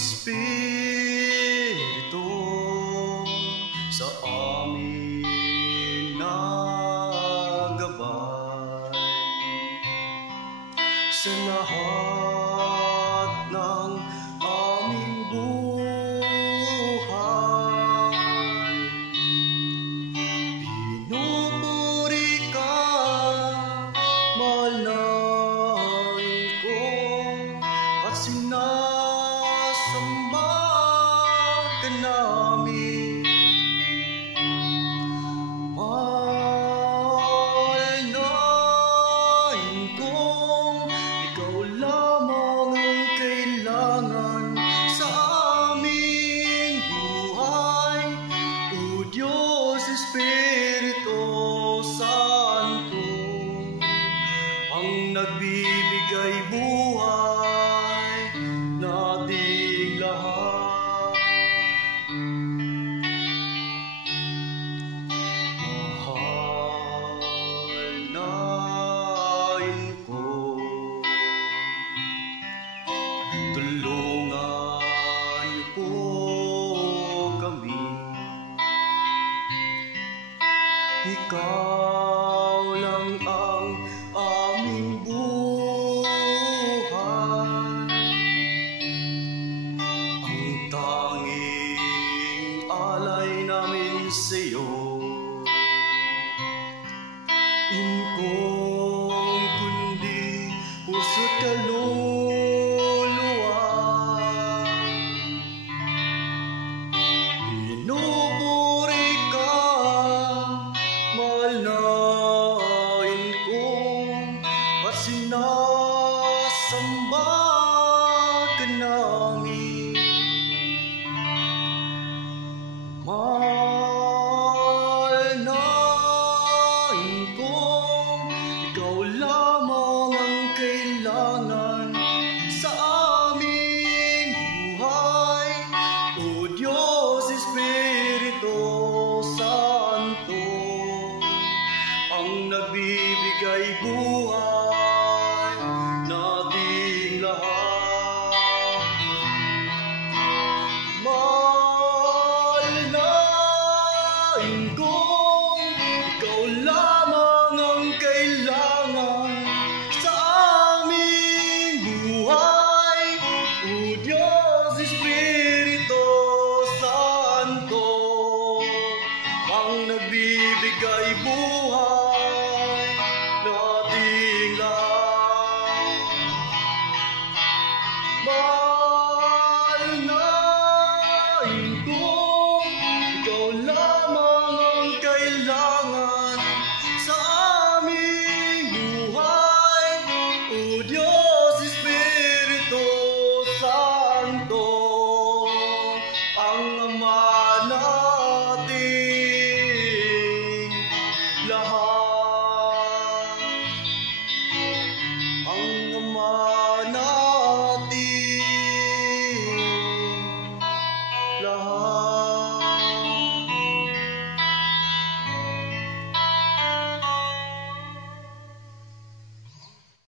Espiritu sa amin naggabay sa lahat ng aming buhay. Pinupuri ka, malain ko, at sinasamba ka namin. Malain ko, ikaw lamang ang kailangan sa aming buhay. O Diyos Espiritu Santo, ang nagbibigay buhay nating lahat. Mahalain ko, tulungan niyo po kami. Ikaw lang ang aming buhay, ang tanging alay namin sa'yo. Inkong kundi puso't kaluluwa, pinupuri ka, malain ko, at sinasamba ka namin. Malain ko, ikaw lamang ang kailangan sa aming buhay. O Diyos Espiritu Santo, ang nagbibigay buhay nating lahat. Malain ko, ikaw lamang ang kailangan sa aming buhay. O Diyos Espiritu Santo, ang nagbibigay buhay nating lahat. Malain ko, ikaw lamang ang kailangan sa aming buhay. O Diyos Espiritu Santo,